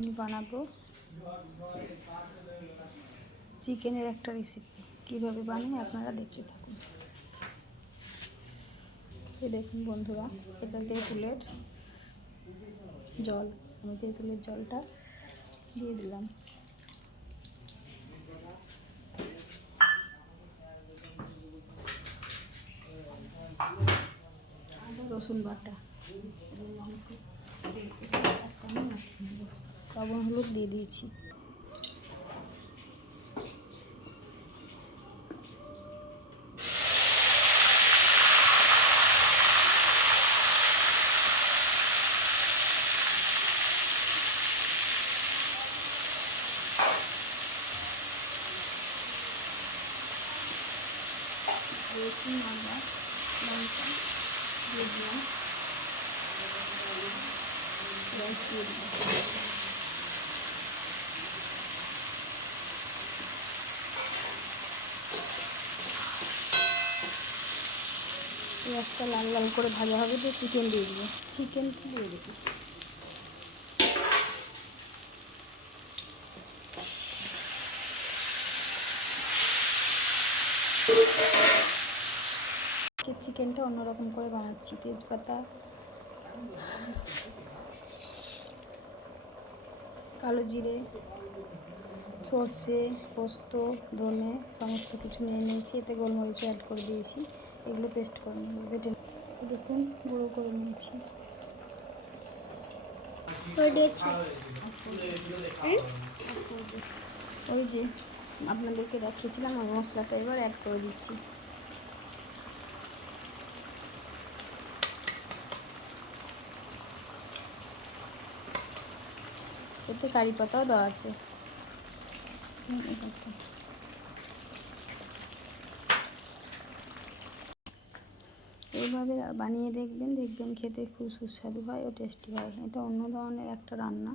আমি বানাবো চিকেনের একটা রেসিপি। কীভাবে বানাই আপনারা দেখতে থাকুন। এই দেখুন বন্ধুরা, এটা তেঁতুলের জল। আমি তেঁতুলের জলটা দিয়ে দিলাম। রসুন বাটা, লবণ হলুদ দিয়ে দিয়েছি। রসুন আদা লঙ্কা দিয়ে দিলাম, দিয়ে দিলাম। পেঁয়াজটা লাল লাল করে ভাজা হবে, তো চিকেন দিয়ে দিব। চিকেনটা দিয়ে দেব। চিকেনটা অন্যরকম করে বানাচ্ছি। তেজপাতা, কালো জিরে, সর্ষে, পোস্ত, ধনে সমস্ত কিছু নিয়ে নিয়েছি। এতে গোলমরিচও অ্যাড করে দিয়েছি। এগুলো পেস্ট করে নেব। বেটে দেখুন গুঁড়ো করে নিয়েছি। ওই যে আপনাদেরকে দেখিয়েছিলাম, আমি মশলাটা এবার অ্যাড করে দিচ্ছি। এতে কারি পাতাও দেওয়া আছে। এইভাবে বানিয়ে দেখবেন, খেতে খুব সুস্বাদু হয় ও টেস্টি হয়। এটা অন্য ধরনের একটা রান্না।